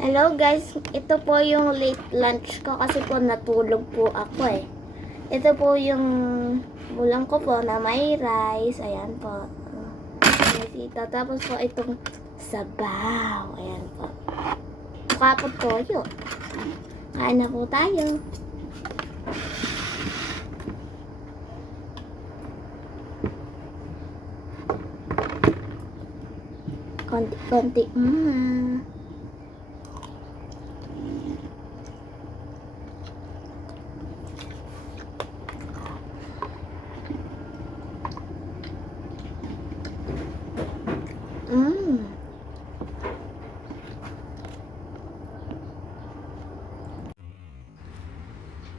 Hello guys, ito po yung late lunch ko kasi po natulog po ako eh. Ito po yung bulang ko po na may rice, ayan po. May sitaw, tapos po itong sabaw, ayan po. Mukha po toyo. Kain na po tayo. Konti-konti.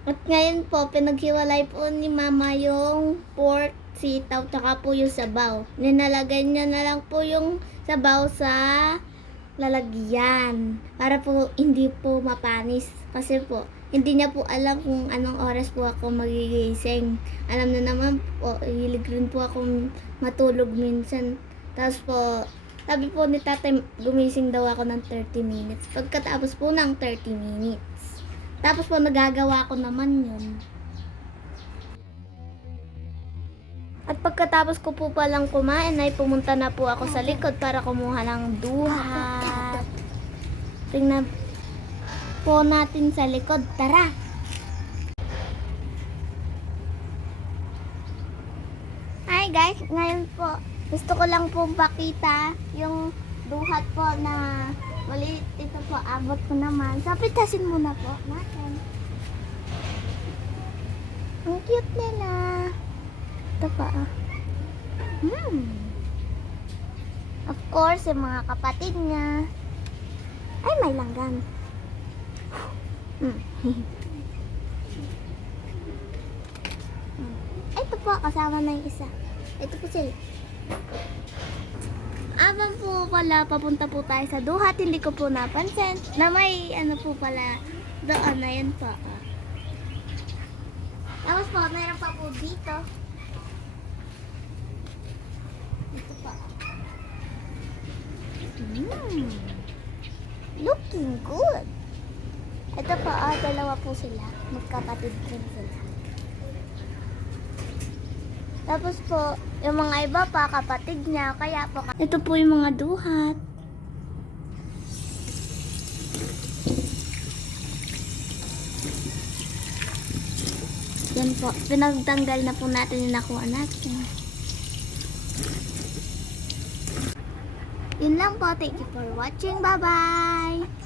At ngayon po, pinaghiwalay po ni Mama yung pork, sitaw, tsaka po yung sabaw. Ninalagay niya na lang po yung sabaw sa lalagyan para po hindi po mapanis. Kasi po, hindi niya po alam kung anong oras po ako magigising. Alam na naman po, hilig rin po akong matulog minsan. Tapos po, sabi po ni tatay, gumising daw ako ng 30 minutes. Pagkatapos po ng 30 minutes. Tapos po, nagagawa ko naman yun. At pagkatapos ko po palang kumain, ay pumunta na po ako sa likod para kumuha ng duhat. Tingnan po natin sa likod. Tara! Hi guys! Ngayon po, gusto ko lang po pakita yung duhat po na maliit. Ito po, abot ko naman. So, pitasin muna po natin. Ang cute nila. Ito pa. Of course, yung mga kapatid niya. Ay, may langgam. Ito po, kasama na yung isa. Ito po sila. Abang po pala, papunta po tayo sa duhat. Hindi ko po napansin na may ano po pala doon na yan po. Tapos po, mayroon pa po dito. Ito pa. Looking good. Ito po, dalawa po sila. Magkapatid din sila. Tapos po, yung mga iba pa, kapatid niya. Kaya po, ito po yung mga duhat. Yan po, pinagtanggal na po natin yung nakuha natin. Yun lang po. Thank you for watching. Bye-bye!